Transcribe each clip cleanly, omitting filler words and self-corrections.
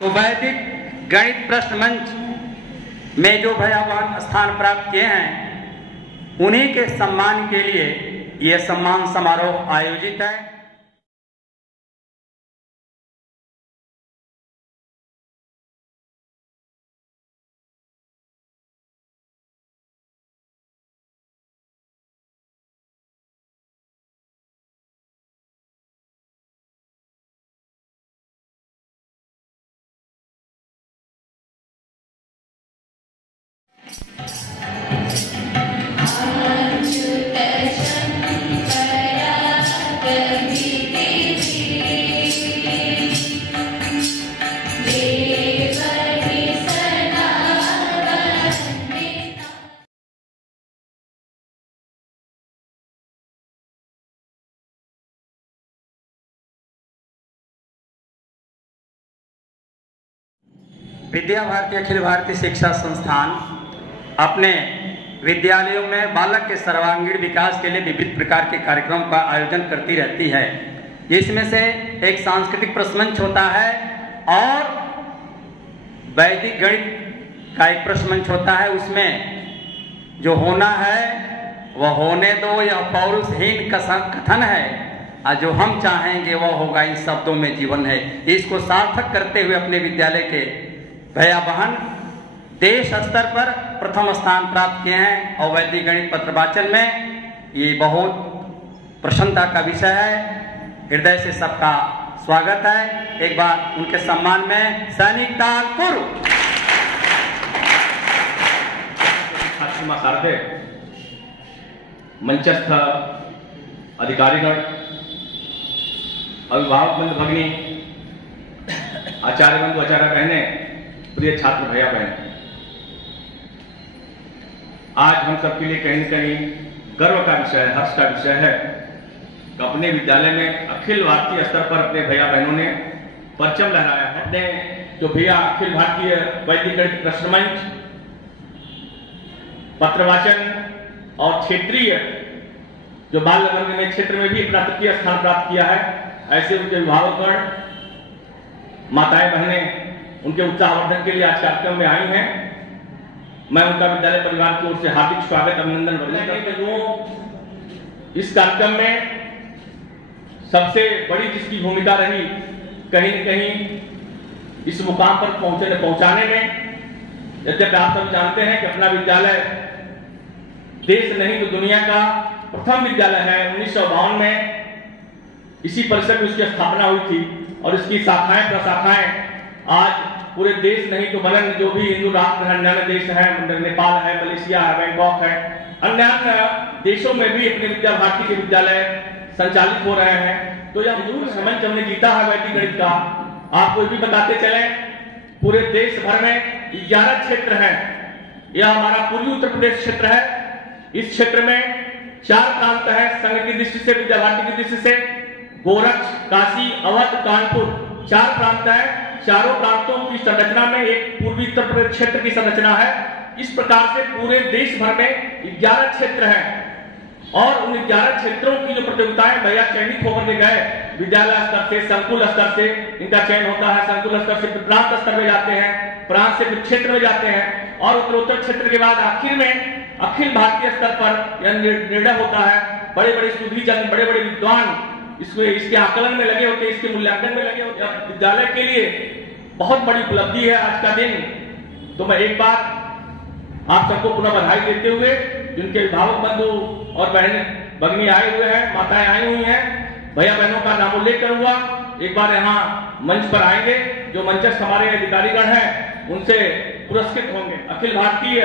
तो वैदिक गणित प्रश्न मंच में जो भयावह स्थान प्राप्त किए हैं उन्हीं के सम्मान के लिए यह सम्मान समारोह आयोजित है। विद्या भारती अखिल भारतीय शिक्षा संस्थान अपने विद्यालयों में बालक के सर्वांगीण विकास के लिए विविध प्रकार के कार्यक्रम का आयोजन करती रहती है। इसमें से एक सांस्कृतिक प्रश्न मंच होता है और वैदिक गणित का एक प्रश्न मंच होता है। उसमें जो होना है वह होने दो, यह पौरुषहीन कथन है और जो हम चाहेंगे वह होगा इन शब्दों में जीवन है। इसको सार्थक करते हुए अपने विद्यालय के भैया बहन देश स्तर पर प्रथम स्थान प्राप्त किए हैं और वैदिक गणित पत्रवाचन में ये बहुत प्रसन्नता का विषय है। हृदय से सबका स्वागत है। एक बार उनके सम्मान में सैनिक तालपुर मंचस्थ अधिकारीगण, अभिभावक बंधु भगिनी, आचार्य बंधु, आचार्य बहने, प्रिय छात्र भैया बहन, आज हम सबके लिए कहीं न कहीं गर्व का विषय, हर्ष का विषय है कि अपने विद्यालय में अखिल भारतीय स्तर पर अपने भैया बहनों ने परचम लहराया है। अपने जो भैया अखिल भारतीय वैदिक गणित प्रश्न मंच, पत्रवाचन और क्षेत्रीय जो बाल वर्ग में क्षेत्र में भी अपना तृतीय स्थान प्राप्त किया है, ऐसे उनके अभिभावकगण, माताएं बहनें उनके उत्साहवर्धन के लिए आज कार्यक्रम में आई हैं। मैं उनका विद्यालय परिवार की ओर से हार्दिक स्वागत, अभिनंदन करता हूं। इस कार्यक्रम में सबसे बड़ी जिसकी भूमिका रही कहीं न कहीं इस मुकाम पर पहुंचाने में, यद्यपि आप सब जानते हैं कि अपना विद्यालय देश नहीं तो दुनिया का प्रथम विद्यालय है। 1952 में इसी परिसर में उसकी स्थापना हुई थी और इसकी शाखाएं प्रशाखाएं आज पूरे देश नहीं तो बलन जो भी हिंदू राष्ट्र है, अन्य देश है, नेपाल है, मलेशिया है, बैंकॉक है, अन्य देशों में भी अपने विद्या भारती के विद्यालय संचालित हो रहे हैं। तो यह जरूर मंच हमने जीता है वैदिक गणित का। आपको भी बताते चले, पूरे देश भर में 11 क्षेत्र हैं। यह हमारा पूर्वी उत्तर प्रदेश क्षेत्र है। इस क्षेत्र में 4 प्रांत है संघ की दृष्टि से, विद्या भारती की दृष्टि से। गोरक्ष, काशी, अवध, कानपुर 4 प्रांत है। चारों प्रांतों की संरचना में एक पूर्वी उत्तर प्रदेश क्षेत्र की संरचना है। इस प्रकार से पूरे देश भर में 11 क्षेत्र हैं और उन 11 क्षेत्रों की जो प्रतियोगिताएं भैया चयनित होकर के गए, विद्यालय स्तर से, संकुल स्तर से इनका चयन होता है। संकुल स्तर से प्रांत स्तर में जाते हैं, प्रांत से फिर क्षेत्र में जाते हैं और उत्तरोत्तर क्षेत्र के बाद आखिर में अखिल भारतीय स्तर पर यह निर्णय होता है। बड़े बड़े सुधीजन, बड़े बड़े विद्वान इसके आकलन में लगे होते हैं, इसके मूल्यांकन में लगे होते हैं। विद्यालय के लिए बहुत बड़ी उपलब्धि है आज का दिन। तो मैं एक बार आप सबको पुनः बधाई देते हुए, जिनके अभिभावक बंधु और बहन भगिनी आए हुए हैं, माताएं आई हुई हैं, भैया बहनों का नामोल्लेख करूंगा। एक बार यहाँ मंच पर आएंगे, जो मंचस्थ हमारे अधिकारीगण हैं उनसे पुरस्कृत होंगे। अखिल भारतीय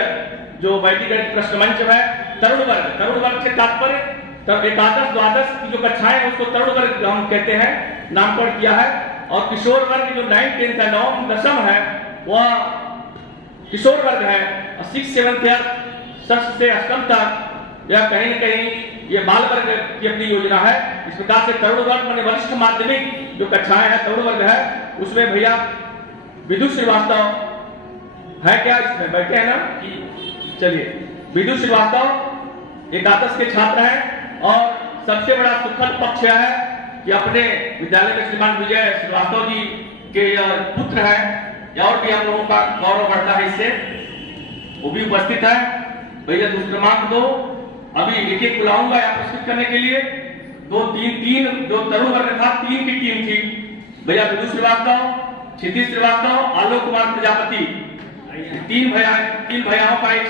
जो वैदिक गणित प्रश्न मंच है, तरुण वर्ग से तात्पर्य एकादश द्वादश की जो कक्षाएं हैं उसको तरुण वर्ग हम कहते हैं, नामकरण किया है। और किशोर वर्ग जो 9th 10th है, 9वीं 10वीं है, वह किशोर वर्ग है। और 6th 7th 6th से 8th तक यह कहीं न कहीं ये बाल वर्ग की अपनी योजना है। इस प्रकार से तरुण वर्ग माने वरिष्ठ माध्यमिक जो कक्षाएं हैं तरुण वर्ग है, उसमें भैया विदु श्रीवास्तव है, क्या इसमें बैठे हैं ना, चलिए विदु श्रीवास्तव एकादश के छात्र हैं। और सबसे बड़ा सुखद पक्ष है कि अपने विद्यालय में श्रीमान विजय श्रीवास्तव जी के पुत्र है या और भी हम लोगों का गौरव बढ़ता है इससे, वो भी उपस्थित है। भैया दूसरे क्रमांक 2, अभी एक एक बुलाऊंगा यहाँ प्रस्तुत करने के लिए। 2 3 जो तरुण वर्ग था 3 की टीम थी। भैया विदु श्रीवास्तव, क्षितिज श्रीवास्तव, आलोक कुमार प्रजापति, 3 भैयाओं का एक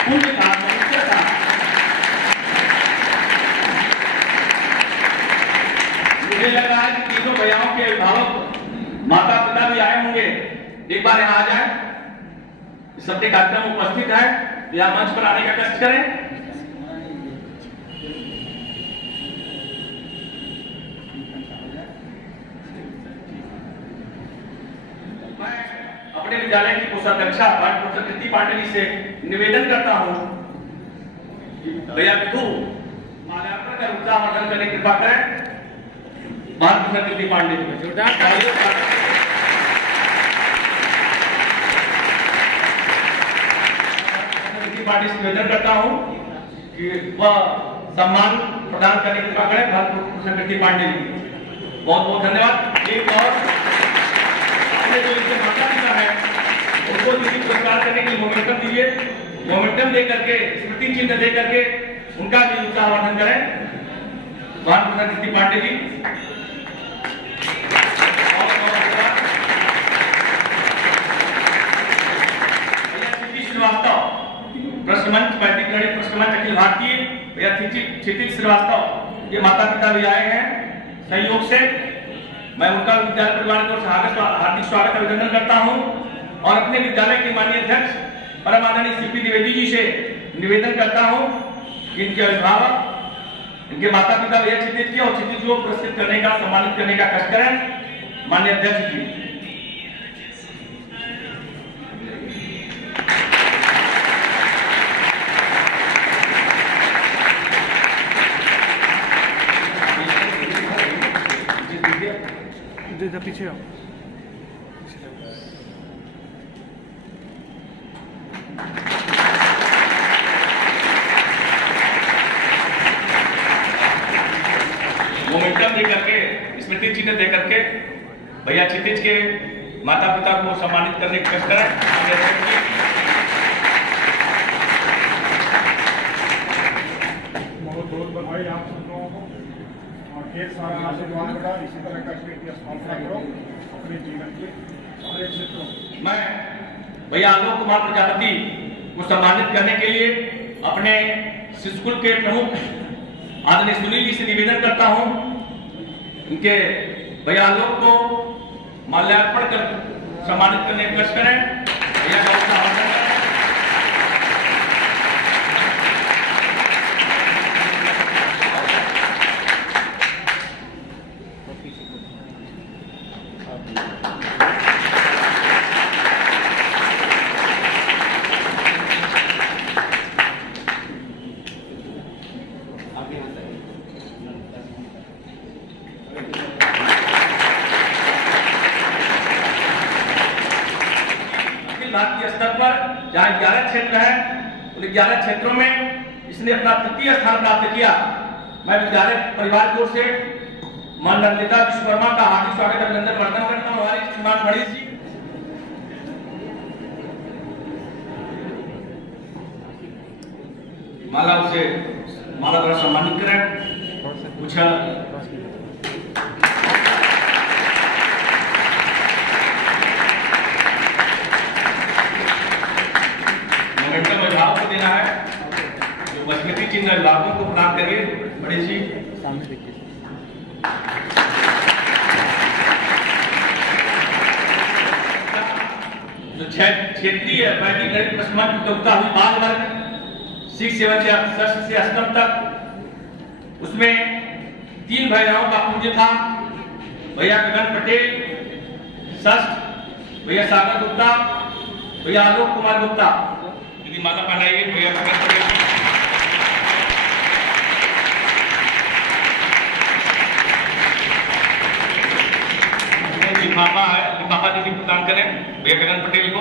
पुण्य था, पवित्र था। मुझे लग रहा है कि तीनों भैयाओं के अभिभावक माता पिता भी आए होंगे, एक बार यहाँ आ जाए। सबके कार्यक्रम उपस्थित है, या मंच पर आने का कष्ट करें। मैं अपने विद्यालय की कोषाध्यक्षा प्रोफेसर कृति पांडे जी से निवेदन करता हूं कि भैया विधु माल्यार्पण का उत्साहवर्धन करने की कृपा करें। प्रोफेसर कृति पांडे जी जोरदार पार्टी से निवेदन करता हूं कि वह सम्मान प्रदान करने की कृपा करें प्रोफेसर कृति पांडे जी। बहुत बहुत धन्यवाद। एक और अपने जो इनके माता पिता है उनको भी पुरस्कार करने के लिए मोमेंटम दीजिए। मोमेंटम दे करके, स्मृति चिन्ह दे करके उनका भी उत्साहवर्धन करें प्रोफेसर कृति पांडे जी। श्रीवास्तव प्रश्न मंच, वैदिक गणित प्रश्न मंच अखिल भारतीय, भैया क्षितिज श्रीवास्तव, ये माता पिता भी आए हैं सहयोग से। मैं उनका विद्यालय परिवार की ओर से हार्दिक स्वागत अभिनंदन करता हूं और अपने विद्यालय के माननीय अध्यक्ष परम आदरणीय सीपी द्विवेदी जी से निवेदन करता हूं कि इनके अभिभावक, इनके माता पिता भैया क्षितिज की और क्षितिज को पुरस्कृत करने का, सम्मानित करने का कष्ट करें माननीय अध्यक्ष जी। पीछे आओ। मोमेंटम दे करके, स्मृति चिन्ह दे करके भैया क्षितिज के माता पिता को सम्मानित करने की कोशिश करें। बहुत बहुत बधाई आप सब लोगों को और ढेर सारा आशीर्वाद मिला। इसी तरह का स्थापना करो अपने जीवन के सारे क्षेत्रों। मैं भैया आलोक कुमार प्रजापति को सम्मानित करने के लिए अपने स्कूल के प्रमुख आदरणीय सुनील जी से निवेदन करता हूं, उनके भैया आलोक को माल्यार्पण कर सम्मानित करने की कोशिश करें। भैया का उत्साहवर्धन करें। भारतीय स्तर पर जहां 11 क्षेत्र है, उन 11 क्षेत्रों में इसने अपना तृतीय स्थान प्राप्त किया। मैं विद्यालय परिवार की ओर से मान नंदिता विश्वकर्मा का हार्दिक स्वागत अभिनंदन वर्णन करता हूँ। हमारे श्रीमान मणीश जी, माला उसे माला द्वारा सम्मानित करें। कुछ मोमेंटम अभिभावक को देना है, जो स्मृति चिन्ह अभिभावकों को प्रदान करिए। बड़े जी सामने देखिए। जो क्षेत्रीय वैदिक गणित प्रश्न मंच प्रतियोगिता हुई बाल वर्ग 6 से 8 तक, उसमें 3 भैयाओं का पूज्य था। भैया गगन पटेल षष्ठ, भैया सागर गुप्ता, भैया आलोक कुमार गुप्ता। यदि माला पहनाइए भैया गगन पटेल। लिफाफा है, लिफाफा दीदी प्रदान करें भैया गगन पटेल को।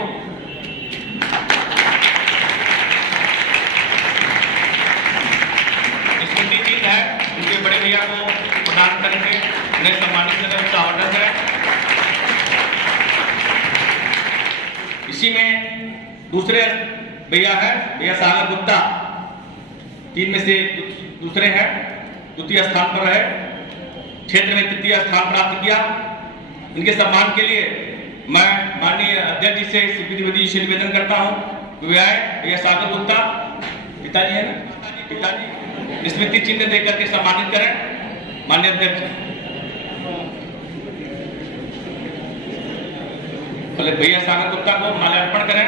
स्मृति चिन्ह है, उनके बड़े भैया को प्रदान करेंगे, उन्हें सम्मानित करें, उत्साहवर्धन करें। इसी में दूसरे भैया है भैया सागर गुप्ता, 3 में से दूसरे हैं, द्वितीय स्थान पर रहे, क्षेत्र में तृतीय स्थान प्राप्त किया। इनके सम्मान के लिए मैं माननीय अध्यक्ष जी से श्री द्विवेदी जी से निवेदन करता हूँ भैया सागर गुप्ता पिताजी है ना, पिताजी स्मृति चिन्ह देकर के सम्मानित करें। माननीय अध्यक्ष भैया सागर गुप्ता को माल्यार्पण करें।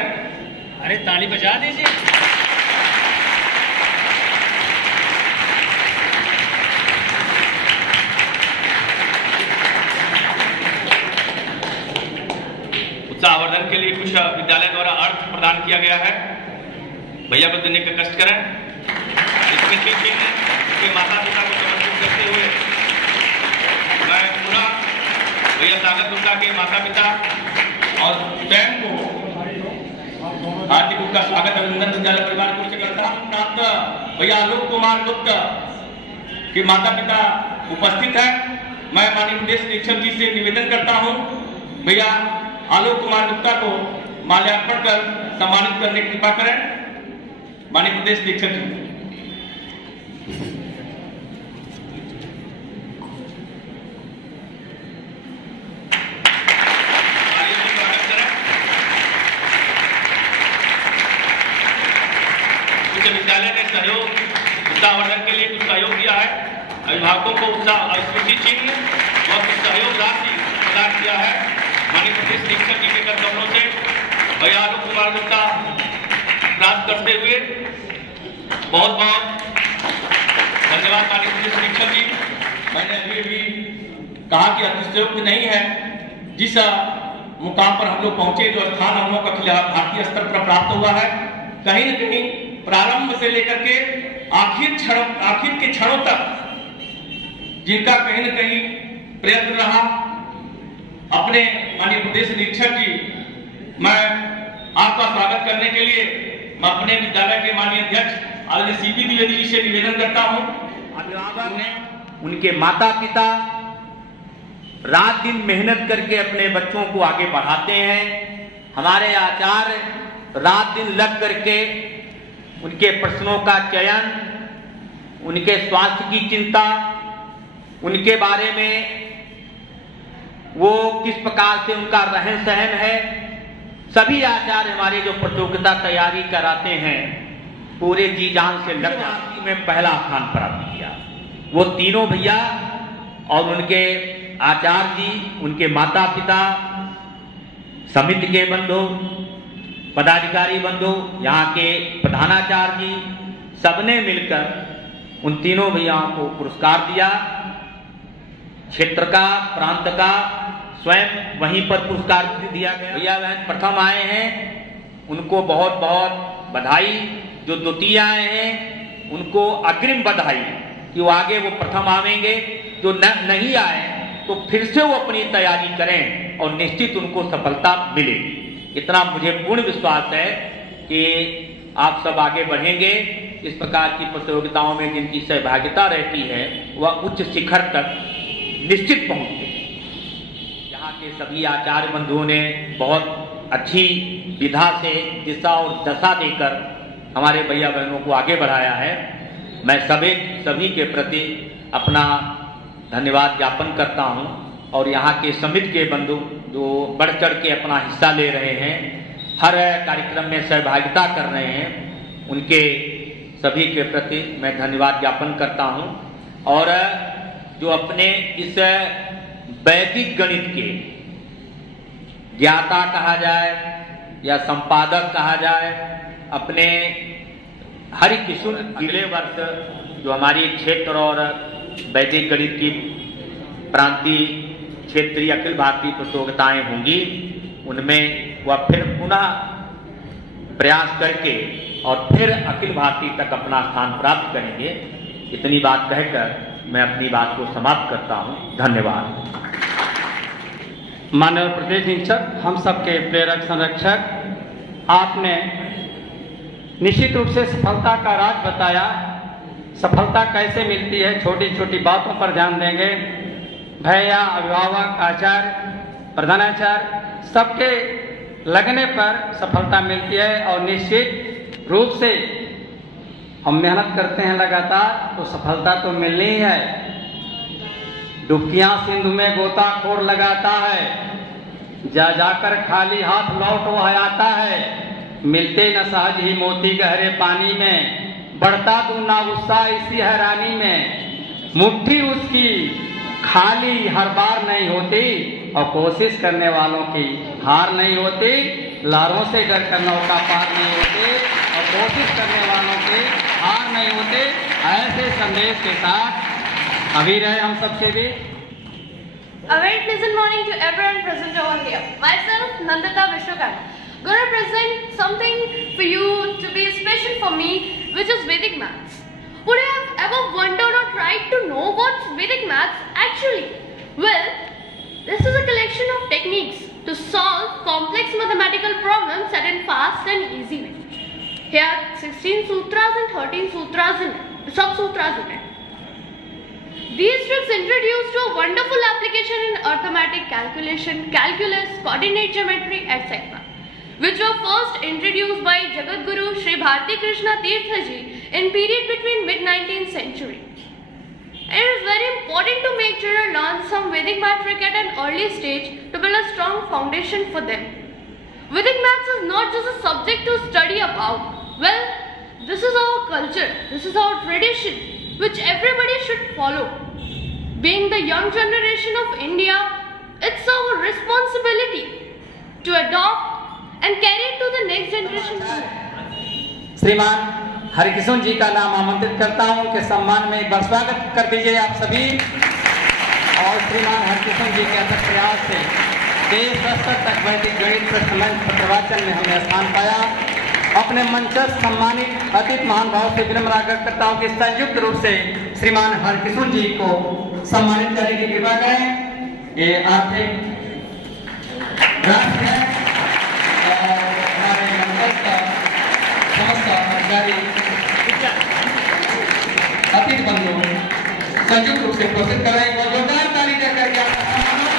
अरे ताली बजा दीजिए। उत्साहवर्धन के लिए कुछ विद्यालय द्वारा अर्थ प्रदान किया गया है, भैया को देने का कष्ट करें। इसमें के माता पिता को समर्पित करते हुए मैं पुनः भैया सागर गुप्ता के माता पिता और स्वयं को हार्दिक उनका स्वागत अभिनंदन विद्यालय परिवार को करता हूँ। प्राप्त भैया आलोक कुमार गुप्ता के माता पिता उपस्थित है। मैं माननीय प्रदेश निरीक्षक जी से निवेदन करता हूँ भैया आलोक कुमार गुप्ता को माल्यार्पण कर सम्मानित करने की कृपा करें। माननीय प्रदेश निरीक्षक जी। विद्यालय ने सहयोग उत्साहवर्धन के लिए कुछ सहयोग दिया है, अभिभावकों को उत्साह स्मृति चिन्ह और कुछ सहयोग राशि प्रदान किया है। माननीय प्रदेश निरीक्षक जी के कदमों से भैया आलोक कुमार गुप्ता प्राप्त करते हुए बहुत बहुत धन्यवाद। माननीय प्रदेश निरीक्षक जी, मैंने अभी कहा कि अतिशयोक्ति नहीं है, जिस मुकाम पर हम लोग पहुंचे, जो स्थान हम लोग का अखिल भारतीय स्तर पर प्राप्त हुआ है, कहीं न कहीं प्रारंभ से लेकर के आखिर के क्षणों तक जिनका कहीं न कहीं प्रयत्न रहा, अपने माननीय प्रदेश निरीक्षक जी, मैं आपका स्वागत करने के लिए मैं अपने विद्यालय के माननीय अध्यक्ष आदरणीय सीपी द्विवेदी जी से निवेदन करता हूं। अभिभावक ने उनके माता पिता रात दिन मेहनत करके अपने बच्चों को आगे बढ़ाते हैं। हमारे आचार्य रात दिन लग करके उनके प्रश्नों का चयन, उनके स्वास्थ्य की चिंता, उनके बारे में वो किस प्रकार से उनका रहन सहन है, सभी आचार्य हमारे जो प्रतियोगिता तैयारी कराते हैं पूरे जी जान से लग जाती में पहला स्थान प्राप्त किया। वो तीनों भैया और उनके आचार्य जी, उनके माता पिता, समिति के बंधु, पदाधिकारी बंधु, यहाँ के प्रधानाचार्य जी, सबने मिलकर उन तीनों भैयाओं को पुरस्कार दिया। क्षेत्र का, प्रांत का, स्वयं वहीं पर पुरस्कार दिया गया। भैया बहन प्रथम आए हैं, उनको बहुत बहुत बधाई। जो द्वितीय आए हैं उनको अग्रिम बधाई कि वो आगे वो प्रथम आवेंगे। जो नहीं आए तो फिर से वो अपनी तैयारी करें और निश्चित उनको सफलता मिलेगी। इतना मुझे पूर्ण विश्वास है कि आप सब आगे बढ़ेंगे। इस प्रकार की प्रतियोगिताओं में जिनकी सहभागिता रहती है वह उच्च शिखर तक निश्चित पहुंचते। यहाँ के सभी आचार्य बंधुओं ने बहुत अच्छी विधा से दिशा और दशा देकर हमारे भैया बहनों को आगे बढ़ाया है। मैं सभी के प्रति अपना धन्यवाद ज्ञापन करता हूँ और यहाँ के समिति के बंधु जो बढ़ चढ़ के अपना हिस्सा ले रहे हैं, हर कार्यक्रम में सहभागिता कर रहे हैं, उनके सभी के प्रति मैं धन्यवाद ज्ञापन करता हूँ। और जो अपने इस वैदिक गणित के ज्ञाता कहा जाए या संपादक कहा जाए, अपने हरिकिशुन अगले वर्ष जो हमारी क्षेत्र और वैदिक गणित की प्रांतीय क्षेत्रीय अखिल भारतीय प्रतियोगिताएं होंगी, उनमें वह फिर पुनः प्रयास करके और फिर अखिल भारतीय तक अपना स्थान प्राप्त करेंगे। इतनी बात कहकर मैं अपनी बात को समाप्त करता हूं। धन्यवाद। माननीय प्रदेश निरीक्षक, हम सबके प्रेरक संरक्षक, आपने निश्चित रूप से सफलता का राज बताया। सफलता कैसे मिलती है, छोटी छोटी बातों पर ध्यान देंगे। भैया, अभिभावक, आचार्य, प्रधानाचार्य सबके लगने पर सफलता मिलती है और निश्चित रूप से हम मेहनत करते हैं लगातार तो सफलता तो मिलनी ही है। डुबकियां सिंधु में गोताखोर लगाता है, जा जाकर खाली हाथ लौट वह आता है, मिलते न सहज ही मोती गहरे पानी में, बढ़ता दूना गुस्सा इसी हैरानी में, मुट्ठी उसकी खाली हर बार नहीं होती और कोशिश करने वालों की हार नहीं होती, लहरों से डर कर नौका पार नहीं होती और कोशिश करने वालों की हार नहीं होते। ऐसे संदेश के साथ अभी रहे हम सबके भी। A very pleasant morning to everyone present over here. Myself, Nandita Vishwakarma, going to present something for you to be special for me, which is Vedic maths. Would you have ever wondered or tried to know what's Vedic maths actually? Well, this is a collection of techniques to solve complex mathematical problems set in fast and easy way. Here are 16 sutras and 13 sutras and sub-sutras in it. These tricks introduced to a wonderful application in arithmetic calculation, calculus, coordinate geometry, etc., which were first introduced by Jagadguru Sri Bharati Krishna Tirtha Ji in period between mid-19th century. It is very important to make children learn some Vedic math trick at an early stage to build a strong foundation for them. Vedic maths is not just a subject to study about. Well, this is our culture, this is our tradition, which everybody should follow. Being the young generation of India, it's our responsibility to adopt and carry it to the next generation. श्रीमान हरिकिशन जी का नाम आमंत्रित करता हूं, उनके सम्मान में एक बार स्वागत कर दीजिए आप सभी। और श्रीमान हरिकिशन जी के अथक प्रयास से देश स्तर तक वैदिक गणित प्रश्न प्रवचन में हमने स्थान पाया। अपने मंचस्थ सम्मानित अतिथि महान भाव से विनम्र आग्रह करता हूं कि संयुक्त रूप से श्रीमान हरकिशोर जी को सम्मानित करने की कृपा करें। ये आर्थिक राष्ट्र है और हमारे मंचस्थ समस्त अधिकारी अतिथि बंधु संयुक्त रूप से प्रोत्साहित कर रहे हैं। जोरदार ताली देकर के आपका सम्मान हो।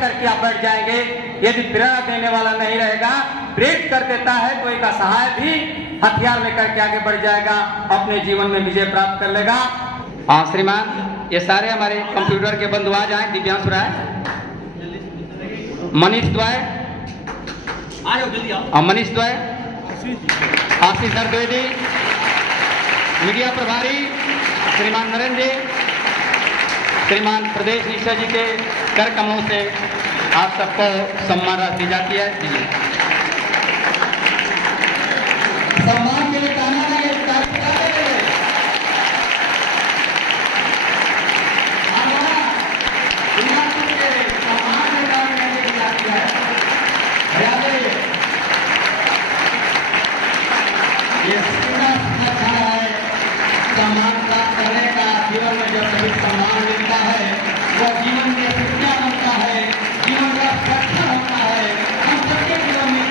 करके आप बैठ जाएंगे, यदि प्रेरणा देने वाला नहीं रहेगा, प्रेरित कर देता है तो एक असहाय भी हथियार लेकर के आगे बढ़ जाएगा, अपने जीवन में विजय प्राप्त कर लेगा। हाँ श्रीमान, ये सारे हमारे कंप्यूटर के बंधु आ जाए। दिव्यांश राय, मनीष द्वय, मनीष द्वय, आशीष द्विवेदी, मीडिया प्रभारी श्रीमान नरेंद्र जी, श्रीमान प्रदेश निश्चय जी के कर कमलों से आप सबको सम्मान राशि दी जाती है। सम्मान के लिए ताना नहीं, सम्मान प्राप्त करने का जीवन में जब कभी सम्मान मिलता है वो जीवन के प्रतिज्ञा बनता है, जीवन का सुरक्षा होता है। हम सबके जीवन में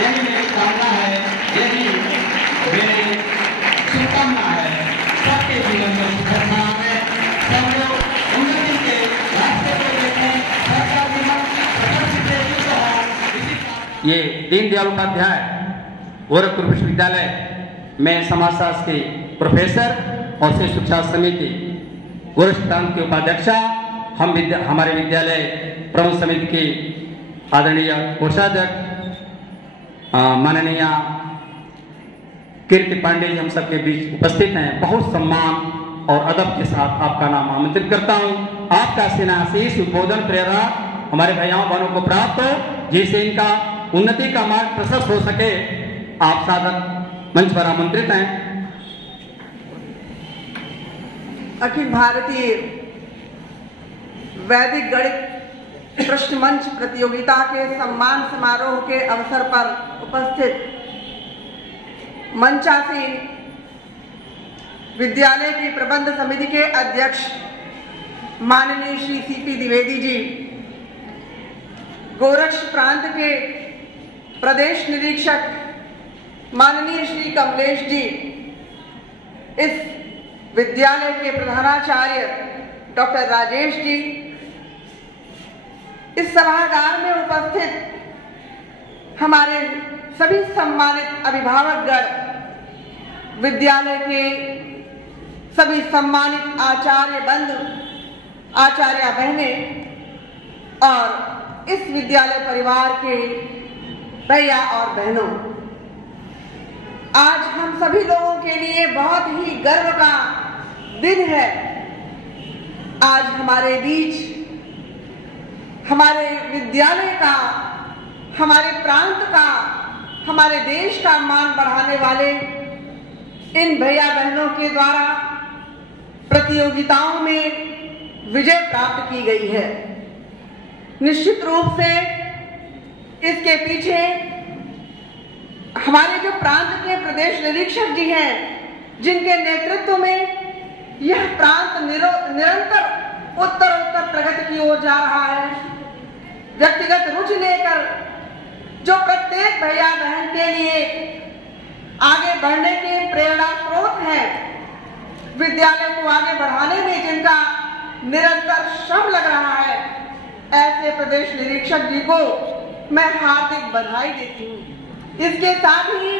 यही मेरी कामना है, यही मेरी शुभकामना है। सबके जीवन में सुरक्षा है, सब लोग उन्नति के रास्ते को देखें, सबका जीवन प्रदर्शित हो। ये दीनदयाल उपाध्याय गोरखपुर विश्वविद्यालय में समाजशास्त्र के प्रोफेसर और शिक्षा शिक्षा समिति गोरखपुर के उपाध्यक्षा, हमारे विद्यालय प्रबंध समिति की आदरणीय कोषाध्यक्ष माननीय कीर्ति पांडे जी हम सबके बीच उपस्थित हैं। बहुत सम्मान और अदब के साथ आपका नाम आमंत्रित करता हूं। आपका स्नेहाशीष उद्बोधन प्रेरणा हमारे भाइयों बहनों को प्राप्त हो, जिससे इनका उन्नति का मार्ग प्रशस्त हो सके। आप सादर मंच पर आमंत्रित हैं। अखिल भारतीय वैदिक गणित प्रश्न मंच प्रतियोगिता के सम्मान समारोह के अवसर पर उपस्थित मंचासीन विद्यालय की प्रबंध समिति के अध्यक्ष माननीय श्री सीपी द्विवेदी जी, गोरक्ष प्रांत के प्रदेश निरीक्षक माननीय श्री कमलेश जी, इस विद्यालय के प्रधानाचार्य डॉक्टर राजेश जी, इस सभागार में उपस्थित हमारे सभी सम्मानित अभिभावकगण, विद्यालय के सभी सम्मानित आचार्य बंधु, आचार्य बहनें और इस विद्यालय परिवार के भैया और बहनों, आज हम सभी लोगों के लिए बहुत ही गर्व का दिन है। आज हमारे बीच हमारे विद्यालय का, हमारे प्रांत का, हमारे देश का मान बढ़ाने वाले इन भैया बहनों के द्वारा प्रतियोगिताओं में विजय प्राप्त की गई है। निश्चित रूप से इसके पीछे हमारे जो प्रांत के प्रदेश निरीक्षक जी हैं, जिनके नेतृत्व में यह प्रांत निरंतर उत्तरोत्तर प्रगति की ओर जा रहा है, व्यक्तिगत रुचि लेकर जो प्रत्येक भैया बहन के लिए आगे बढ़ने के प्रेरणा स्रोत हैं, विद्यालय को आगे बढ़ाने में जिनका निरंतर श्रम लग रहा है, ऐसे प्रदेश निरीक्षक जी को मैं हार्दिक बधाई देती हूँ। इसके साथ ही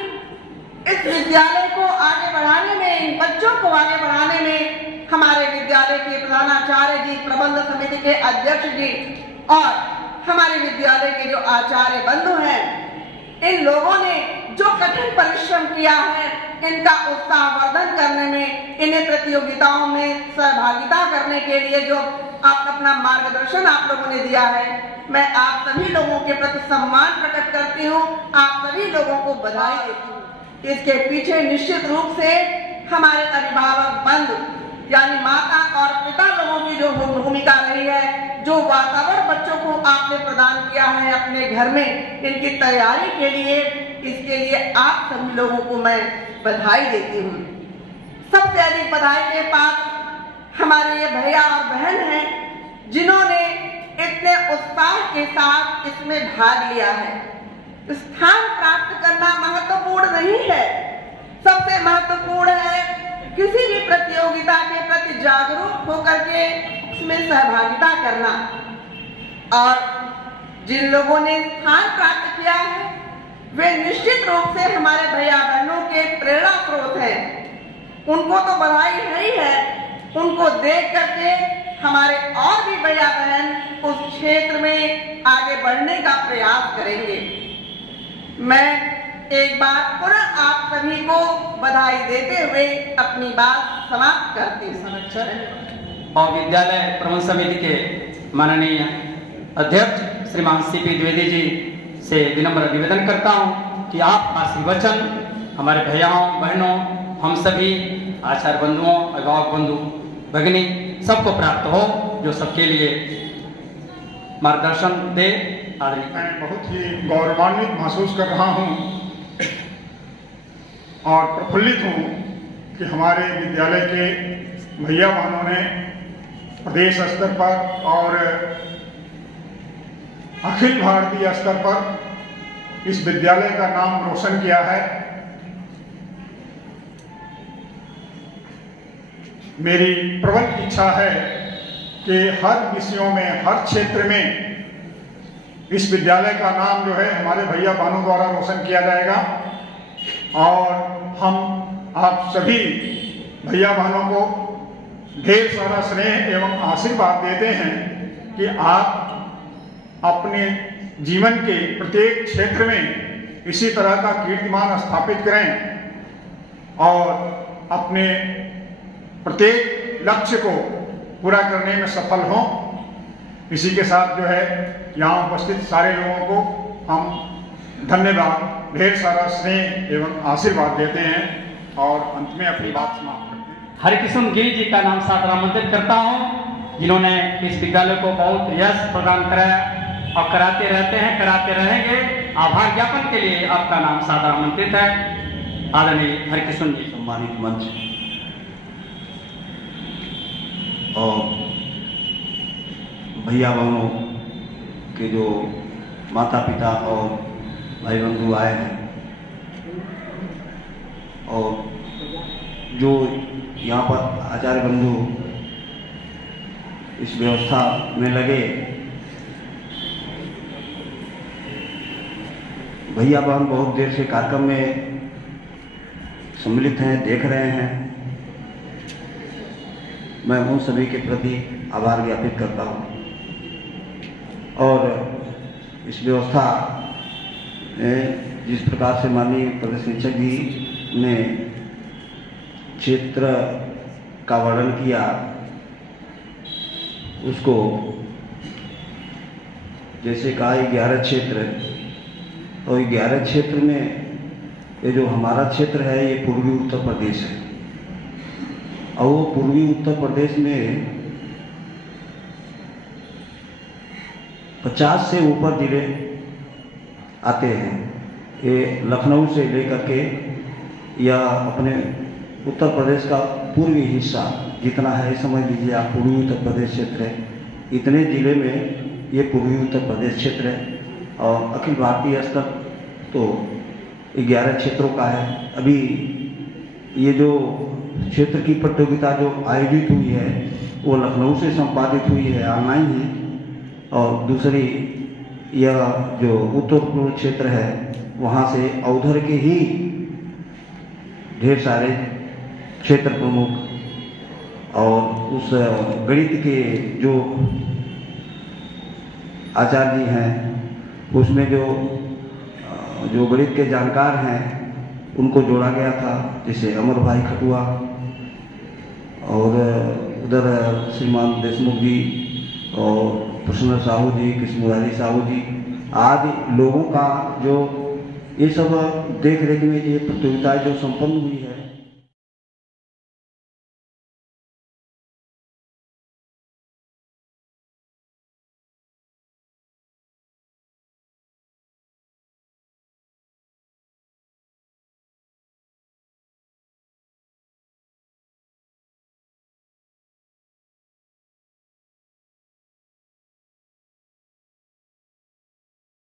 इस विद्यालय को आगे बढ़ाने में, इन बच्चों को आगे बढ़ाने में हमारे विद्यालय के प्रधानाचार्य जी, प्रबंध समिति के अध्यक्ष जी और हमारे विद्यालय के जो आचार्य बंधु हैं, इन लोगों ने जो कठिन परिश्रम किया है, इनका उत्साहवर्धन करने में, इन्हें प्रतियोगिताओं में सहभागिता करने के लिए जो आप अपना मार्गदर्शन आप लोगों ने दिया है, मैं आप सभी लोगों के प्रति सम्मान प्रकट करती हूँ, आप सभी लोगों को बधाई देती हूँ। इसके पीछे निश्चित रूप से हमारे अभिभावक बंधु यानी माता और पिता लोगों की जो भूमिका रही है, जो वातावरण बच्चों को आपने प्रदान किया है अपने घर में इनकी तैयारी के लिए, इसके लिए आप सभी लोगों को मैं बधाई देती हूँ। सबसे अधिक बधाई के पास हमारे ये भैया और बहन हैं, जिन्होंने इतने उत्साह के साथ इसमें भाग लिया है। स्थान प्राप्त करना महत्वपूर्ण नहीं है, सबसे महत्वपूर्ण है किसी भी प्रतियोगिता के प्रति जागरूक होकर के उसमें सहभागिता करना। और जिन लोगों ने स्थान प्राप्त किया है, वे निश्चित रूप से हमारे भैया बहनों के प्रेरणा स्रोत हैं। उनको तो बधाई है ही है, उनको देख करके हमारे और भी भैया बहन उस क्षेत्र में आगे बढ़ने का प्रयास करेंगे। मैं एक बार पुनः आप सभी को बधाई देते हुए अपनी बात समाप्त करती हूँ। और विद्यालय प्रबंध समिति के माननीय अध्यक्ष श्रीमान सीपी द्विवेदी जी से विनम्र निवेदन करता हूँ कि आप आशीर्वचन हमारे भैयाओं बहनों, हम सभी आचार्य बंधुओं, अभिभावक बंधु भगिनी सबको प्राप्त हो, जो सबके लिए मार्गदर्शन दे। मैं बहुत ही गौरवान्वित महसूस कर रहा हूँ और प्रफुल्लित हूँ कि हमारे विद्यालय के भैया बहनों ने प्रदेश स्तर पर और अखिल भारतीय स्तर पर इस विद्यालय का नाम रोशन किया है। मेरी प्रबल इच्छा है कि हर विषयों में, हर क्षेत्र में इस विद्यालय का नाम जो है हमारे भैया बहनों द्वारा रोशन किया जाएगा। और हम आप सभी भैया बहनों को ढेर सारा स्नेह एवं आशीर्वाद देते हैं कि आप अपने जीवन के प्रत्येक क्षेत्र में इसी तरह का कीर्तिमान स्थापित करें और अपने प्रत्येक लक्ष्य को पूरा करने में सफल हों। इसी के साथ जो है यहाँ उपस्थित सारे लोगों को हम धन्यवाद, ढेर सारा स्नेह एवं आशीर्वाद देते हैं और अंत में अपनी बात समाप्त करते हैं। हरिकिशन गिरी जी का नाम सादर आमंत्रित करता हूँ, जिन्होंने इस विद्यालय को बहुत यश प्रदान कराया और कराते रहते हैं, कराते रहेंगे। आभार ज्ञापन के लिए आपका नाम सादर आमंत्रित है। आदरणीय हरिकिशन जी। सम्मानित मंच और भैया बहनों के जो माता पिता और भाई बंधु आए हैं और जो यहाँ पर आचार्य बंधु इस व्यवस्था में लगे, भैया बहन बहुत देर से कार्यक्रम में सम्मिलित हैं, देख रहे हैं। मैं उन सभी के प्रति आभार ज्ञापित करता हूँ और इस व्यवस्था जिस प्रकार से माननीय प्रदेश शिक्षक जी ने क्षेत्र का वर्णन किया, उसको जैसे कहा 11 क्षेत्र, और 11 क्षेत्र में ये जो हमारा क्षेत्र है ये पूर्वी उत्तर प्रदेश है और वो पूर्वी उत्तर प्रदेश में 50 से ऊपर जिले आते हैं। ये लखनऊ से लेकर के या अपने उत्तर प्रदेश का पूर्वी हिस्सा जितना है समझ लीजिए आप, पूर्वी उत्तर प्रदेश क्षेत्र है। इतने जिले में ये पूर्वी उत्तर प्रदेश क्षेत्र है और अखिल भारतीय स्तर तो 11 क्षेत्रों का है। अभी ये जो क्षेत्र की प्रतियोगिता जो आयोजित हुई है वो लखनऊ से संपादित हुई है, ऑनलाइन है, और दूसरी यह जो उत्तर पूर्व क्षेत्र है वहाँ से उधर के ही ढेर सारे क्षेत्र प्रमुख और उस गणित के जो आचार्य जी हैं उसमें जो गणित के जानकार हैं उनको जोड़ा गया था, जैसे अमर भाई खटुआ और उधर श्रीमान देशमुख जी और प्रसन्न साहू जी, कृष्णमुरारी साहू जी आदि लोगों का जो ये सब देख रेख में ये प्रतियोगिताएं जो संपन्न हुई है